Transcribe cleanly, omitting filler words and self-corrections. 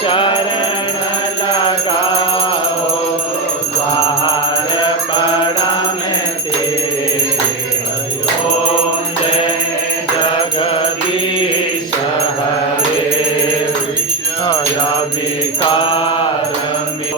चरण लगाओ, बाहर बड़ा में तेरे। ओम जय जगदीश हरे, विकार में